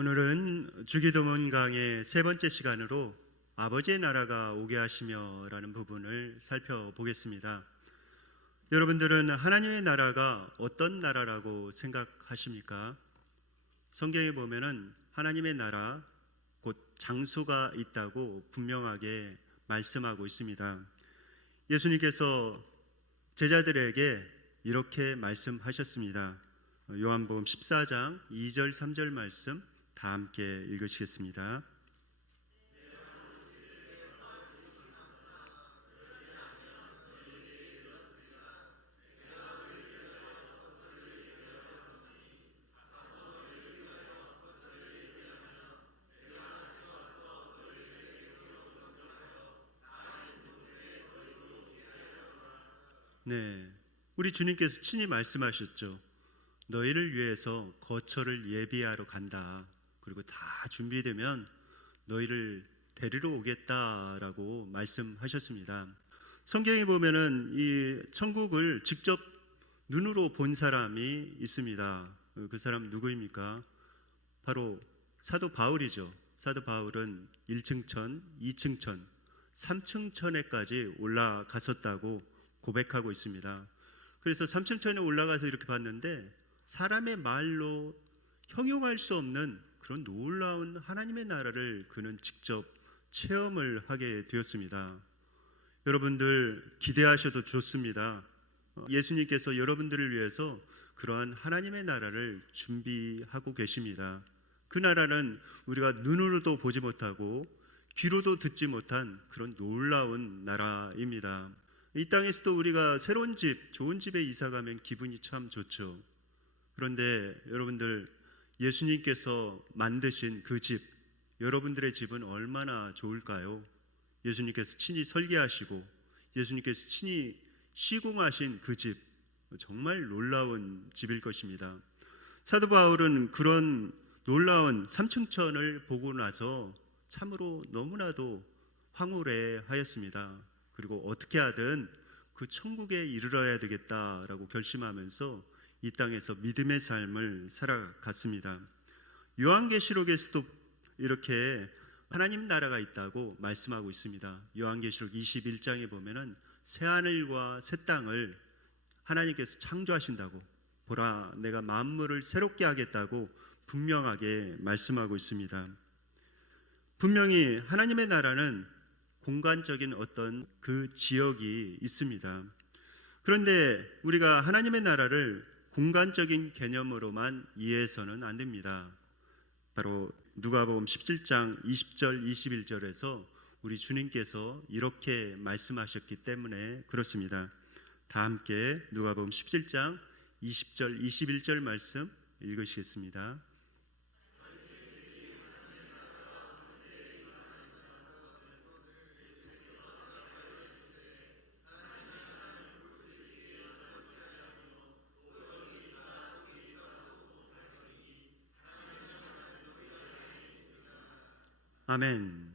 오늘은 주기도문 강의 세 번째 시간으로 아버지의 나라가 오게 하시며 라는 부분을 살펴보겠습니다. 여러분들은 하나님의 나라가 어떤 나라라고 생각하십니까? 성경에 보면은 하나님의 나라 곧 장소가 있다고 분명하게 말씀하고 있습니다. 예수님께서 제자들에게 이렇게 말씀하셨습니다. 요한복음 14장 2절 3절 말씀 다 함께 읽으시겠습니다. 네, 우리 주님께서 친히 말씀하셨죠. 너희를 위해서 거처를 예비하러 간다. 그리고 다 준비되면 너희를 데리러 오겠다라고 말씀하셨습니다. 성경에 보면은 이 천국을 직접 눈으로 본 사람이 있습니다. 그 사람 누구입니까? 바로 사도 바울이죠. 사도 바울은 1층 천, 2층 천, 3층 천에까지 올라갔었다고 고백하고 있습니다. 그래서 3층 천에 올라가서 이렇게 봤는데 사람의 말로 형용할 수 없는 그런 놀라운 하나님의 나라를 그는 직접 체험을 하게 되었습니다. 여러분들 기대하셔도 좋습니다. 예수님께서 여러분들을 위해서 그러한 하나님의 나라를 준비하고 계십니다. 그 나라는 우리가 눈으로도 보지 못하고 귀로도 듣지 못한 그런 놀라운 나라입니다. 이 땅에서도 우리가 새로운 집, 좋은 집에 이사 가면 기분이 참 좋죠. 그런데 여러분들 예수님께서 만드신 그 집, 여러분들의 집은 얼마나 좋을까요? 예수님께서 친히 설계하시고 예수님께서 친히 시공하신 그 집, 정말 놀라운 집일 것입니다. 사도 바울은 그런 놀라운 삼층천을 보고 나서 참으로 너무나도 황홀해하였습니다. 그리고 어떻게 하든 그 천국에 이르러야 되겠다라고 결심하면서 이 땅에서 믿음의 삶을 살아갔습니다. 요한계시록에서도 이렇게 하나님 나라가 있다고 말씀하고 있습니다. 요한계시록 21장에 보면은 새 하늘과 새 땅을 하나님께서 창조하신다고, 보라 내가 만물을 새롭게 하겠다고 분명하게 말씀하고 있습니다. 분명히 하나님의 나라는 공간적인 어떤 그 지역이 있습니다. 그런데 우리가 하나님의 나라를 공간적인 개념으로만 이해해서는 안 됩니다. 바로 누가복음 17장 20절 21절에서 우리 주님께서 이렇게 말씀하셨기 때문에 그렇습니다. 다 함께 누가복음 17장 20절 21절 말씀 읽으시겠습니다. 아멘.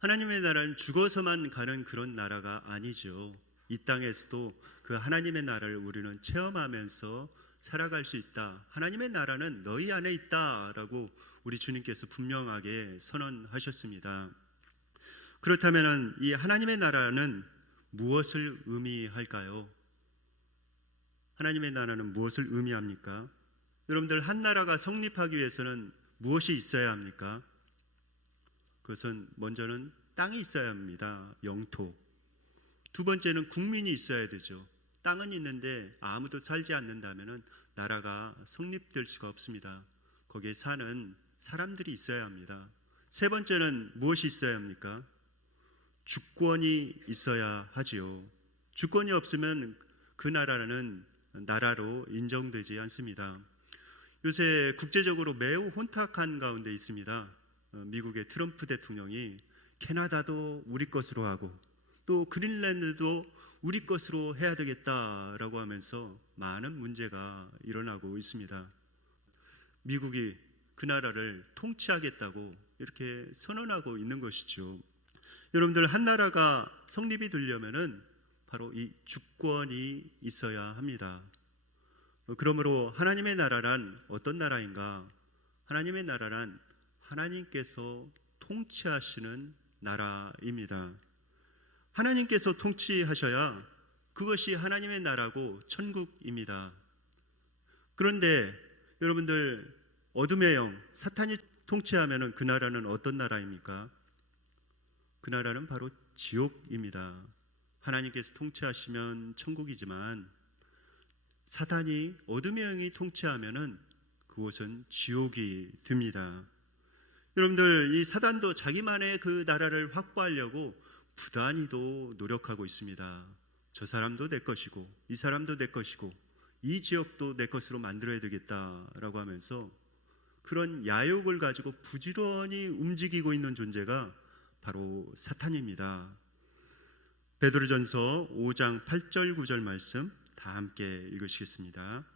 하나님의 나라는 죽어서만 가는 그런 나라가 아니죠. 이 땅에서도 그 하나님의 나라를 우리는 체험하면서 살아갈 수 있다. 하나님의 나라는 너희 안에 있다라고 우리 주님께서 분명하게 선언하셨습니다. 그렇다면 이 하나님의 나라는 무엇을 의미할까요? 하나님의 나라는 무엇을 의미합니까? 여러분들, 한 나라가 성립하기 위해서는 무엇이 있어야 합니까? 그것은 먼저는 땅이 있어야 합니다. 영토. 두 번째는 국민이 있어야 되죠. 땅은 있는데 아무도 살지 않는다면 나라가 성립될 수가 없습니다. 거기에 사는 사람들이 있어야 합니다. 세 번째는 무엇이 있어야 합니까? 주권이 있어야 하지요. 주권이 없으면 그 나라는 나라로 인정되지 않습니다. 요새 국제적으로 매우 혼탁한 가운데 있습니다. 미국의 트럼프 대통령이 캐나다도 우리 것으로 하고 또 그린랜드도 우리 것으로 해야 되겠다라고 하면서 많은 문제가 일어나고 있습니다. 미국이 그 나라를 통치하겠다고 이렇게 선언하고 있는 것이죠. 여러분들, 한 나라가 성립이 되려면은 바로 이 주권이 있어야 합니다. 그러므로 하나님의 나라란 어떤 나라인가? 하나님의 나라란 하나님께서 통치하시는 나라입니다. 하나님께서 통치하셔야 그것이 하나님의 나라고 천국입니다. 그런데 여러분들, 어둠의 영 사탄이 통치하면 그 나라는 어떤 나라입니까? 그 나라는 바로 지옥입니다. 하나님께서 통치하시면 천국이지만 사탄이, 어둠의 영이 통치하면 그곳은 지옥이 됩니다. 여러분들, 이 사단도 자기만의 그 나라를 확보하려고 부단히도 노력하고 있습니다. 저 사람도 내 것이고 이 사람도 내 것이고 이 지역도 내 것으로 만들어야 되겠다라고 하면서 그런 야욕을 가지고 부지런히 움직이고 있는 존재가 바로 사탄입니다. 베드로전서 5장 8절 9절 말씀 다 함께 읽으시겠습니다.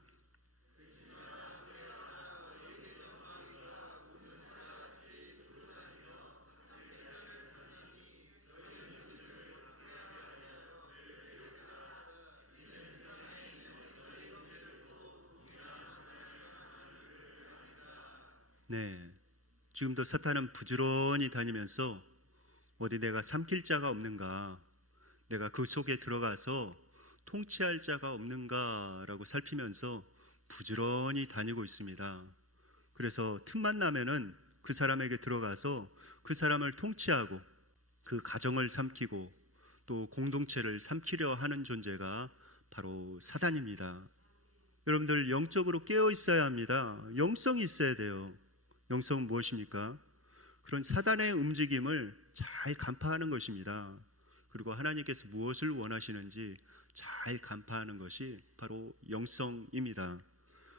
네, 지금도 사탄은 부지런히 다니면서 어디 내가 삼킬 자가 없는가, 내가 그 속에 들어가서 통치할 자가 없는가라고 살피면서 부지런히 다니고 있습니다. 그래서 틈만 나면은 그 사람에게 들어가서 그 사람을 통치하고 그 가정을 삼키고 또 공동체를 삼키려 하는 존재가 바로 사단입니다. 여러분들, 영적으로 깨어 있어야 합니다. 영성이 있어야 돼요. 영성은 무엇입니까? 그런 사단의 움직임을 잘 간파하는 것입니다. 그리고 하나님께서 무엇을 원하시는지 잘 간파하는 것이 바로 영성입니다.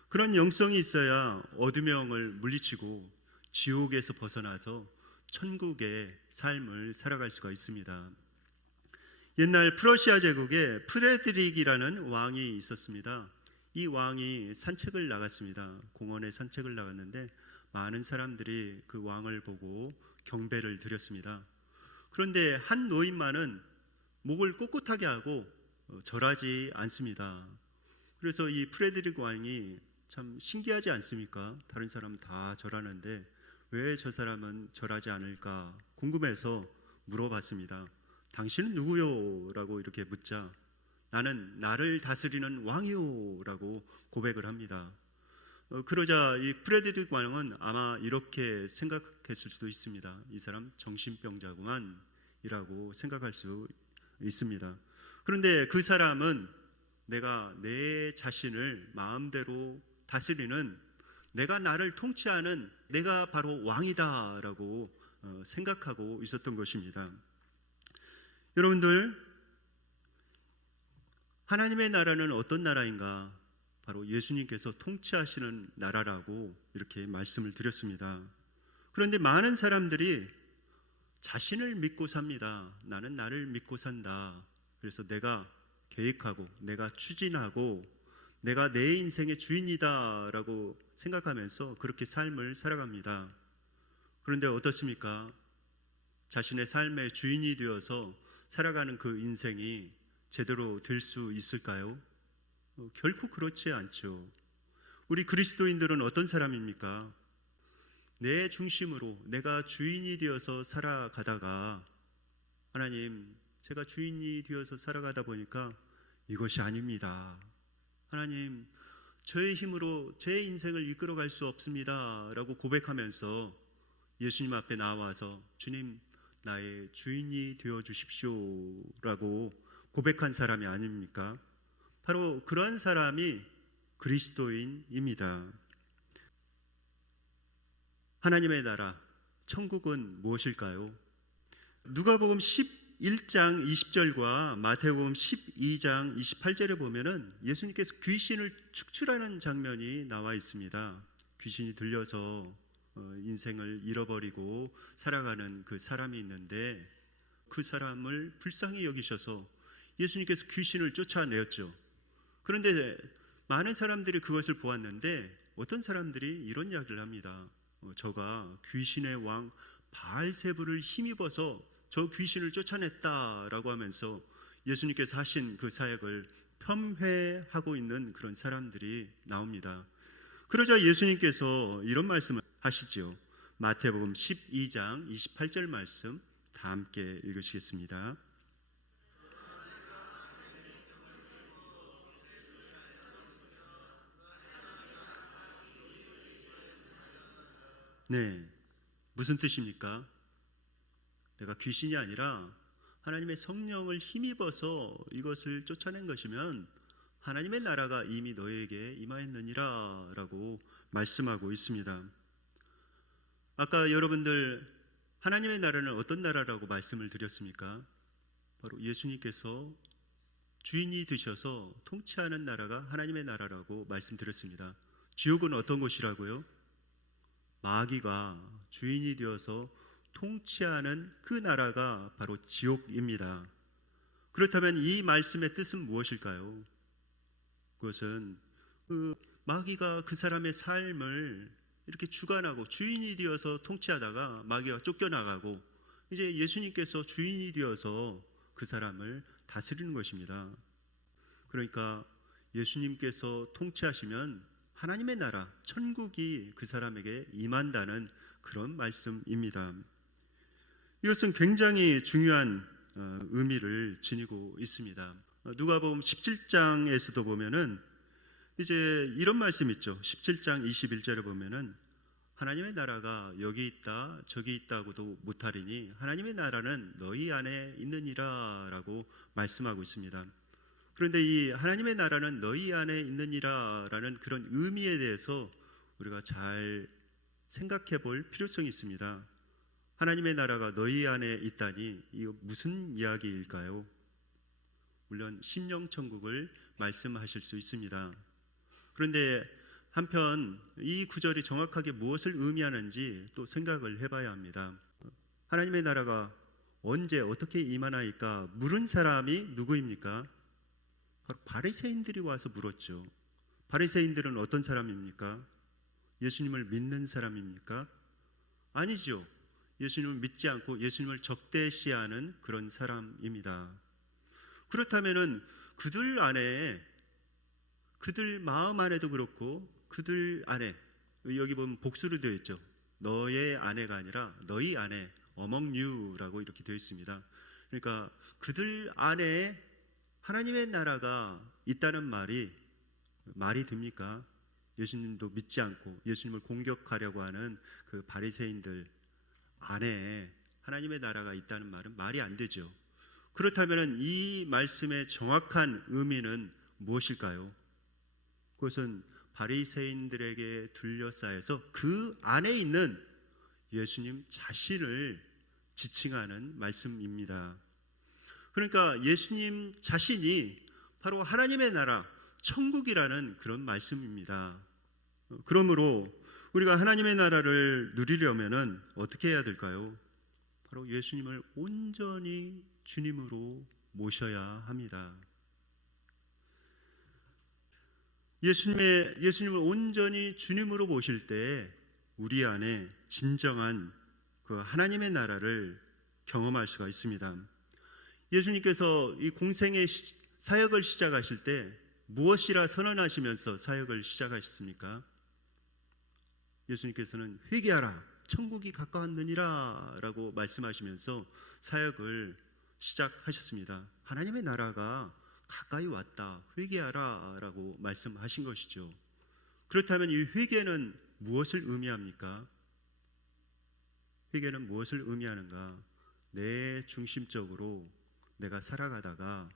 그런 영성이 있어야 어둠의 영을 물리치고 지옥에서 벗어나서 천국의 삶을 살아갈 수가 있습니다. 옛날 프러시아 제국에 프레드릭이라는 왕이 있었습니다. 이 왕이 산책을 나갔습니다. 공원에 산책을 나갔는데 많은 사람들이 그 왕을 보고 경배를 드렸습니다. 그런데 한 노인만은 목을 꼿꼿하게 하고 절하지 않습니다. 그래서 이 프레드릭 왕이 참 신기하지 않습니까? 다른 사람은 다 절하는데 왜 저 사람은 절하지 않을까 궁금해서 물어봤습니다. 당신은 누구요? 라고 이렇게 묻자 나는 나를 다스리는 왕이요 라고 고백을 합니다. 그러자 이 프레드릭 왕은 아마 이렇게 생각했을 수도 있습니다. 이 사람 정신병자구만 이라고 생각할 수 있습니다. 그런데 그 사람은 내가 내 자신을 마음대로 다스리는, 내가 나를 통치하는 내가 바로 왕이다 라고 생각하고 있었던 것입니다. 여러분들, 하나님의 나라는 어떤 나라인가? 바로 예수님께서 통치하시는 나라라고 이렇게 말씀을 드렸습니다. 그런데 많은 사람들이 자신을 믿고 삽니다. 나는 나를 믿고 산다. 그래서 내가 계획하고 내가 추진하고 내가 내 인생의 주인이다 라고 생각하면서 그렇게 삶을 살아갑니다. 그런데 어떻습니까? 자신의 삶의 주인이 되어서 살아가는 그 인생이 제대로 될 수 있을까요? 결코 그렇지 않죠. 우리 그리스도인들은 어떤 사람입니까? 내 중심으로 내가 주인이 되어서 살아가다가 하나님, 제가 주인이 되어서 살아가다 보니까 이것이 아닙니다. 하나님, 저의 힘으로 제 인생을 이끌어갈 수 없습니다 라고 고백하면서 예수님 앞에 나와서 주님, 나의 주인이 되어 주십시오 라고 고백한 사람이 아닙니까? 바로 그런 사람이 그리스도인입니다. 하나님의 나라, 천국은 무엇일까요? 누가복음 11장 20절과 마태복음 12장 28절에 보면은 예수님께서 귀신을 축출하는 장면이 나와 있습니다. 귀신이 들려서 인생을 잃어버리고 살아가는 그 사람이 있는데 그 사람을 불쌍히 여기셔서 예수님께서 귀신을 쫓아내었죠. 그런데 많은 사람들이 그것을 보았는데 어떤 사람들이 이런 이야기를 합니다. 저가 귀신의 왕 바알세불을 힘입어서 저 귀신을 쫓아냈다라고 하면서 예수님께서 하신 그 사역을 폄훼하고 있는 그런 사람들이 나옵니다. 그러자 예수님께서 이런 말씀을 말씀하시지요. 마태복음 12장 28절 말씀 다 함께 읽으시겠습니다. 네, 무슨 뜻입니까? 내가 귀신이 아니라 하나님의 성령을 힘입어서 이것을 쫓아낸 것이면 하나님의 나라가 이미 너에게 임하였느니라 라고 말씀하고 있습니다. 아까 여러분들 하나님의 나라는 어떤 나라라고 말씀을 드렸습니까? 바로 예수님께서 주인이 되셔서 통치하는 나라가 하나님의 나라라고 말씀드렸습니다. 지옥은 어떤 곳이라고요? 마귀가 주인이 되어서 통치하는 그 나라가 바로 지옥입니다. 그렇다면 이 말씀의 뜻은 무엇일까요? 그것은 그 마귀가 그 사람의 삶을 이렇게 주관하고 주인이 되어서 통치하다가 마귀가 쫓겨나가고 이제 예수님께서 주인이 되어서 그 사람을 다스리는 것입니다. 그러니까 예수님께서 통치하시면 하나님의 나라, 천국이 그 사람에게 임한다는 그런 말씀입니다. 이것은 굉장히 중요한 의미를 지니고 있습니다. 누가복음 17장에서도 보면은 이제 이런 말씀 있죠. 17장 21절에 보면은 하나님의 나라가 여기 있다 저기 있다고도 못하리니 하나님의 나라는 너희 안에 있느니라 라고 말씀하고 있습니다. 그런데 이 하나님의 나라는 너희 안에 있느니라 라는 그런 의미에 대해서 우리가 잘 생각해 볼 필요성이 있습니다. 하나님의 나라가 너희 안에 있다니 이거 무슨 이야기일까요? 물론 심령천국을 말씀하실 수 있습니다. 그런데 한편 이 구절이 정확하게 무엇을 의미하는지 또 생각을 해봐야 합니다. 하나님의 나라가 언제 어떻게 임하나이까 물은 사람이 누구입니까? 바로 바리새인들이 와서 물었죠. 바리새인들은 어떤 사람입니까? 예수님을 믿는 사람입니까? 아니죠. 예수님을 믿지 않고 예수님을 적대시하는 그런 사람입니다. 그렇다면은 그들 안에, 그들 마음 안에도 그렇고 그들 안에, 여기 보면 복수로 되어 있죠. 너의 아내가 아니라 너희 아내, among you라고 이렇게 되어 있습니다. 그러니까 그들 안에 하나님의 나라가 있다는 말이 됩니까? 예수님도 믿지 않고 예수님을 공격하려고 하는 그 바리새인들 안에 하나님의 나라가 있다는 말은 말이 안 되죠. 그렇다면 이 말씀의 정확한 의미는 무엇일까요? 그것은 바리새인들에게 둘러싸여서 그 안에 있는 예수님 자신을 지칭하는 말씀입니다. 그러니까 예수님 자신이 바로 하나님의 나라, 천국이라는 그런 말씀입니다. 그러므로 우리가 하나님의 나라를 누리려면은 어떻게 해야 될까요? 바로 예수님을 온전히 주님으로 모셔야 합니다. 예수님을 온전히 주님으로 모실 때 우리 안에 진정한 그 하나님의 나라를 경험할 수가 있습니다. 예수님께서 이 공생의 사역을 시작하실 때 무엇이라 선언하시면서 사역을 시작하셨습니까? 예수님께서는 회개하라, 천국이 가까웠느니라 라고 말씀하시면서 사역을 시작하셨습니다. 하나님의 나라가 가까이 왔다, 회개하라 라고 말씀하신 것이죠. 그렇다면 이 회개는 무엇을 의미합니까? 회개는 무엇을 의미하는가? 내 중심적으로 내가 살아가다가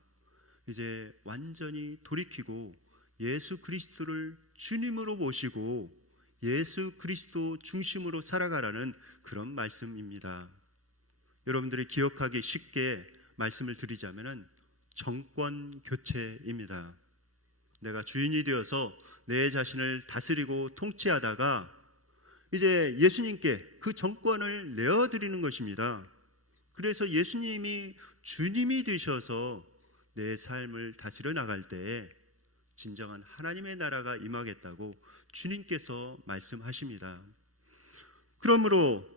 이제 완전히 돌이키고 예수 그리스도를 주님으로 모시고 예수 그리스도 중심으로 살아가라는 그런 말씀입니다. 여러분들이 기억하기 쉽게 말씀을 드리자면은 정권 교체입니다. 내가 주인이 되어서 내 자신을 다스리고 통치하다가 이제 예수님께 그 정권을 내어드리는 것입니다. 그래서 예수님이 주님이 되셔서 내 삶을 다스려 나갈 때에 진정한 하나님의 나라가 임하겠다고 주님께서 말씀하십니다. 그러므로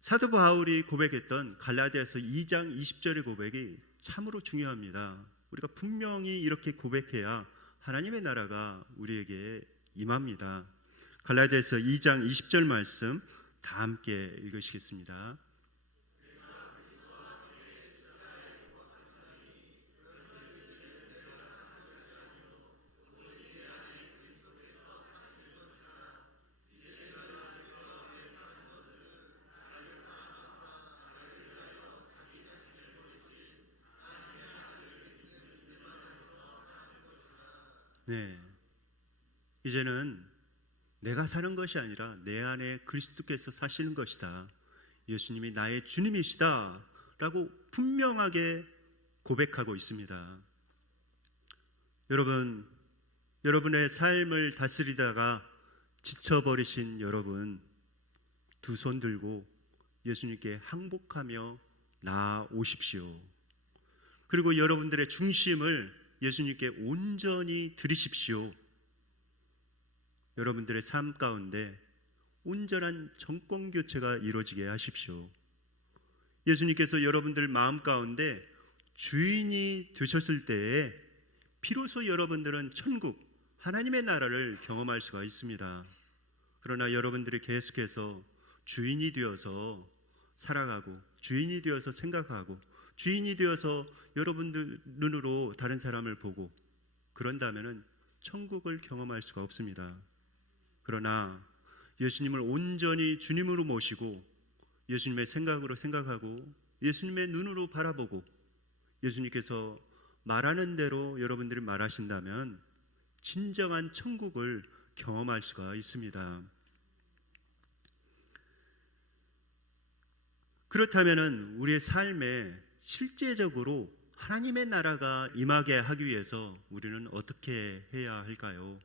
사도 바울이 고백했던 갈라디아서 2장 20절의 고백이 참으로 중요합니다. 우리가 분명히 이렇게 고백해야 하나님의 나라가 우리에게 임합니다. 갈라디아서 2장 20절 말씀 다 함께 읽으시겠습니다. 네, 이제는 내가 사는 것이 아니라 내 안에 그리스도께서 사시는 것이다. 예수님이 나의 주님이시다 라고 분명하게 고백하고 있습니다. 여러분의 삶을 다스리다가 지쳐버리신 여러분, 두 손 들고 예수님께 항복하며 나아오십시오. 그리고 여러분들의 중심을 예수님께 온전히 드리십시오. 여러분들의 삶 가운데 온전한 정권교체가 이루어지게 하십시오. 예수님께서 여러분들 마음 가운데 주인이 되셨을 때에 비로소 여러분들은 천국, 하나님의 나라를 경험할 수가 있습니다. 그러나 여러분들이 계속해서 주인이 되어서 살아가고, 주인이 되어서 생각하고, 주인이 되어서 여러분들 눈으로 다른 사람을 보고 그런다면은 천국을 경험할 수가 없습니다. 그러나 예수님을 온전히 주님으로 모시고 예수님의 생각으로 생각하고 예수님의 눈으로 바라보고 예수님께서 말하는 대로 여러분들이 말하신다면 진정한 천국을 경험할 수가 있습니다. 그렇다면은 우리의 삶에 실제적으로 하나님의 나라가 임하게 하기 위해서 우리는 어떻게 해야 할까요?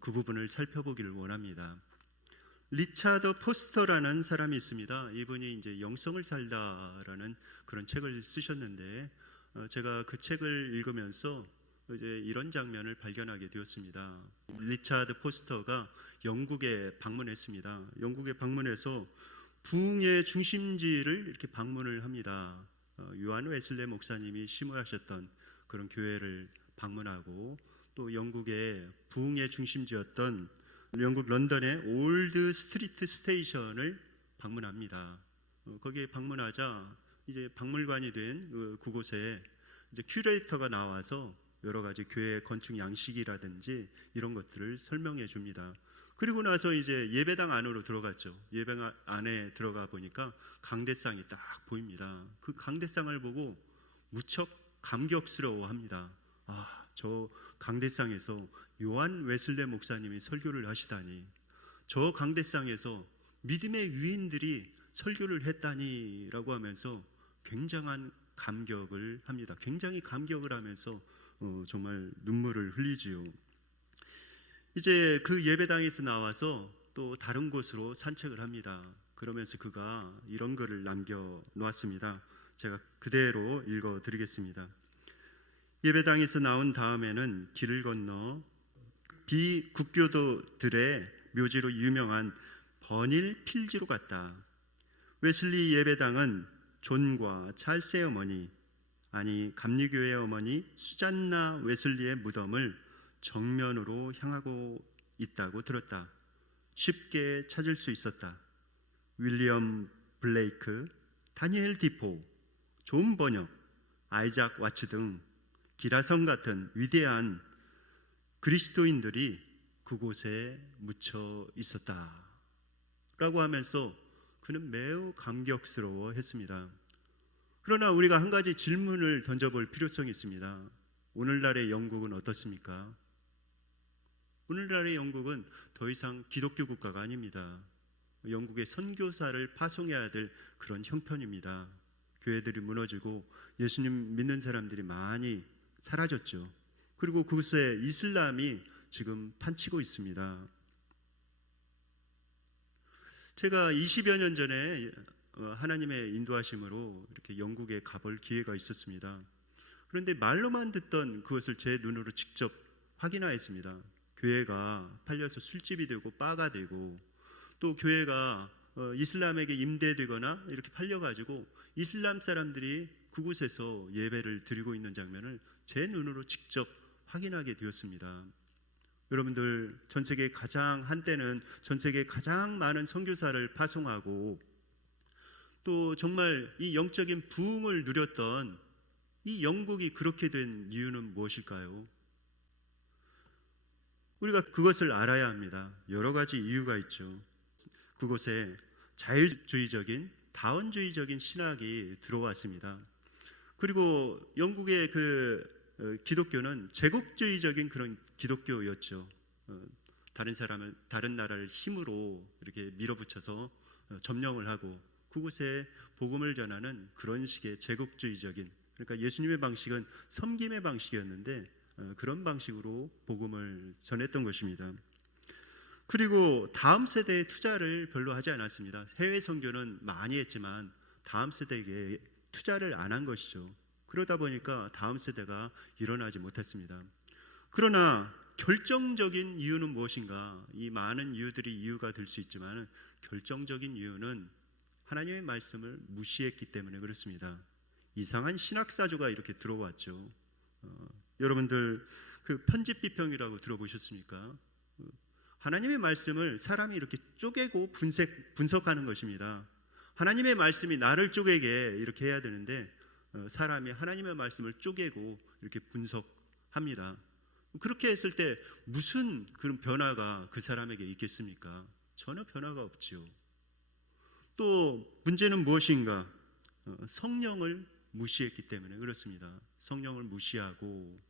그 부분을 살펴보기를 원합니다. 리차드 포스터라는 사람이 있습니다. 이분이 이제 영성을 살다라는 그런 책을 쓰셨는데 제가 그 책을 읽으면서 이제 이런 장면을 발견하게 되었습니다. 리차드 포스터가 영국에 방문했습니다. 영국에 방문해서 부흥의 중심지를 이렇게 방문을 합니다. 요한 웨슬레 목사님이 심호하셨던 그런 교회를 방문하고 또 영국의 부흥의 중심지였던 영국 런던의 올드 스트리트 스테이션을 방문합니다. 거기에 방문하자 이제 박물관이 된 그곳에 이제 큐레이터가 나와서 여러 가지 교회 건축 양식이라든지 이런 것들을 설명해 줍니다. 그리고 나서 이제 예배당 안으로 들어갔죠. 예배당 안에 들어가 보니까 강대상이 딱 보입니다. 그 강대상을 보고 무척 감격스러워합니다. 아, 저 강대상에서 요한 웨슬레 목사님이 설교를 하시다니, 저 강대상에서 믿음의 위인들이 설교를 했다니라고 하면서 굉장한 감격을 합니다. 굉장히 감격을 하면서 정말 눈물을 흘리지요. 이제 그 예배당에서 나와서 또 다른 곳으로 산책을 합니다. 그러면서 그가 이런 글을 남겨놓았습니다. 제가 그대로 읽어드리겠습니다. 예배당에서 나온 다음에는 길을 건너 비국교도들의 묘지로 유명한 버닐 필지로 갔다. 웨슬리 예배당은 존과 찰스의 어머니, 아니 감리교의 어머니 수잔나 웨슬리의 무덤을 정면으로 향하고 있다고 들었다. 쉽게 찾을 수 있었다. 윌리엄 블레이크, 다니엘 디포, 존 버녁, 아이작 와츠 등 기라성 같은 위대한 그리스도인들이 그곳에 묻혀 있었다 라고 하면서 그는 매우 감격스러워했습니다. 그러나 우리가 한 가지 질문을 던져볼 필요성이 있습니다. 오늘날의 영국은 어떻습니까? 오늘날의 영국은 더 이상 기독교 국가가 아닙니다. 영국의 선교사를 파송해야 될 그런 형편입니다. 교회들이 무너지고 예수님 믿는 사람들이 많이 사라졌죠. 그리고 그곳에 이슬람이 지금 판치고 있습니다. 제가 20여 년 전에 하나님의 인도하심으로 이렇게 영국에 가볼 기회가 있었습니다. 그런데 말로만 듣던 그것을 제 눈으로 직접 확인하였습니다. 교회가 팔려서 술집이 되고 바가 되고 또 교회가 이슬람에게 임대되거나 이렇게 팔려가지고 이슬람 사람들이 그곳에서 예배를 드리고 있는 장면을 제 눈으로 직접 확인하게 되었습니다. 여러분들 전 세계 한때는 전 세계 가장 많은 선교사를 파송하고 또 정말 이 영적인 부흥을 누렸던 이 영국이 그렇게 된 이유는 무엇일까요? 우리가 그것을 알아야 합니다. 여러 가지 이유가 있죠. 그곳에 자유주의적인 다원주의적인 신학이 들어왔습니다. 그리고 영국의 기독교는 제국주의적인 그런 기독교였죠. 다른 나라를 힘으로 이렇게 밀어붙여서 점령을 하고 그곳에 복음을 전하는 그런 식의 제국주의적인, 그러니까 예수님의 방식은 섬김의 방식이었는데 그런 방식으로 복음을 전했던 것입니다. 그리고 다음 세대에 투자를 별로 하지 않았습니다. 해외 선교는 많이 했지만 다음 세대에게 투자를 안 한 것이죠. 그러다 보니까 다음 세대가 일어나지 못했습니다. 그러나 결정적인 이유는 무엇인가? 이 많은 이유가 될 수 있지만 결정적인 이유는 하나님의 말씀을 무시했기 때문에 그렇습니다. 이상한 신학사조가 이렇게 들어왔죠. 여러분들 그 편집 비평이라고 들어보셨습니까? 하나님의 말씀을 사람이 이렇게 쪼개고 분석하는 것입니다. 하나님의 말씀이 나를 쪼개게 이렇게 해야 되는데 사람이 하나님의 말씀을 쪼개고 이렇게 분석합니다. 그렇게 했을 때 무슨 그런 변화가 그 사람에게 있겠습니까? 전혀 변화가 없지요. 또 문제는 무엇인가? 성령을 무시했기 때문에 그렇습니다. 성령을 무시하고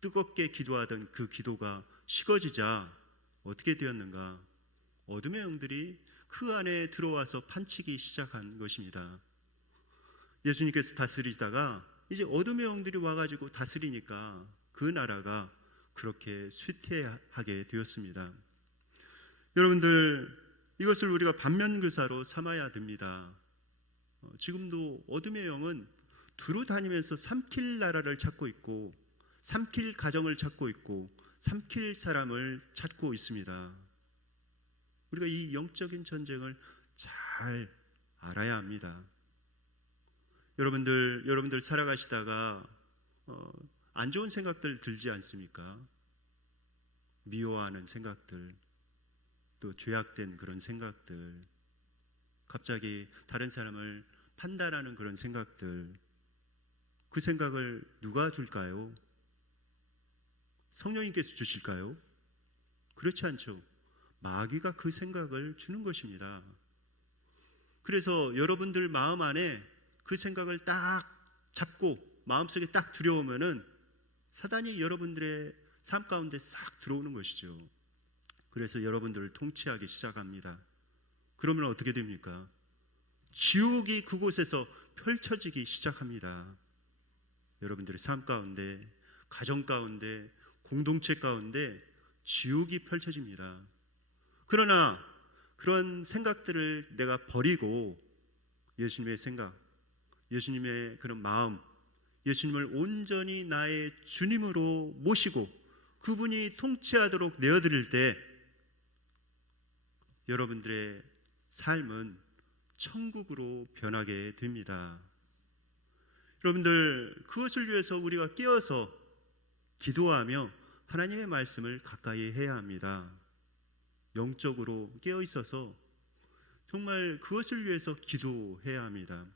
뜨겁게 기도하던 그 기도가 식어지자 어떻게 되었는가? 어둠의 영들이 그 안에 들어와서 판치기 시작한 것입니다. 예수님께서 다스리다가 이제 어둠의 영들이 와가지고 다스리니까 그 나라가 그렇게 쇠퇴하게 되었습니다. 여러분들 이것을 우리가 반면교사로 삼아야 됩니다. 지금도 어둠의 영은 두루 다니면서 삼킬 나라를 찾고 있고 삼킬 가정을 찾고 있고 삼킬 사람을 찾고 있습니다. 우리가 이 영적인 전쟁을 잘 알아야 합니다. 여러분들 살아가시다가 안 좋은 생각들 들지 않습니까? 미워하는 생각들, 또 죄악된 그런 생각들, 갑자기 다른 사람을 판단하는 그런 생각들, 그 생각을 누가 줄까요? 성령님께서 주실까요? 그렇지 않죠. 마귀가 그 생각을 주는 것입니다. 그래서 여러분들 마음 안에 그 생각을 딱 잡고 마음속에 딱 들여오면은 사단이 여러분들의 삶 가운데 싹 들어오는 것이죠. 그래서 여러분들을 통치하기 시작합니다. 그러면 어떻게 됩니까? 지옥이 그곳에서 펼쳐지기 시작합니다. 여러분들의 삶 가운데, 가정 가운데, 공동체 가운데 지옥이 펼쳐집니다. 그러나 그런 생각들을 내가 버리고 예수님의 생각, 예수님의 그런 마음, 예수님을 온전히 나의 주님으로 모시고 그분이 통치하도록 내어드릴 때 여러분들의 삶은 천국으로 변하게 됩니다. 여러분들 그것을 위해서 우리가 깨어서 기도하며 하나님의 말씀을 가까이 해야 합니다. 영적으로 깨어 있어서 정말 그것을 위해서 기도해야 합니다.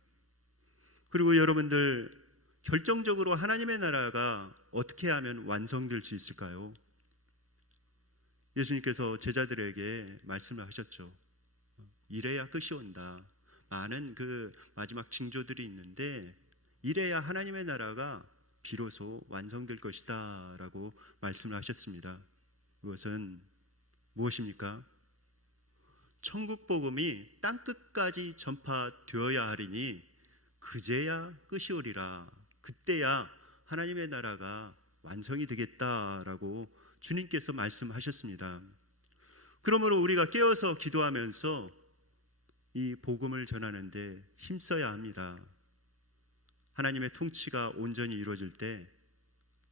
그리고 여러분들 결정적으로 하나님의 나라가 어떻게 하면 완성될 수 있을까요? 예수님께서 제자들에게 말씀을 하셨죠. 이래야 끝이 온다. 많은 그 마지막 징조들이 있는데 이래야 하나님의 나라가 비로소 완성될 것이다 라고 말씀을 하셨습니다. 그것은 무엇입니까? 천국 복음이 땅끝까지 전파되어야 하리니 그제야 끝이 오리라. 그때야 하나님의 나라가 완성이 되겠다라고 주님께서 말씀하셨습니다. 그러므로 우리가 깨어서 기도하면서 이 복음을 전하는데 힘써야 합니다. 하나님의 통치가 온전히 이루어질 때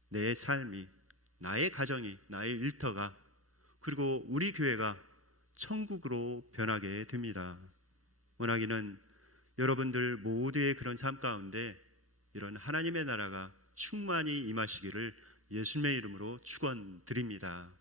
내 삶이, 나의 가정이, 나의 일터가, 그리고 우리 교회가 천국으로 변하게 됩니다. 원하기는 여러분들 모두의 그런 삶 가운데 이런 하나님의 나라가 충만히 임하시기를 예수님의 이름으로 축원드립니다.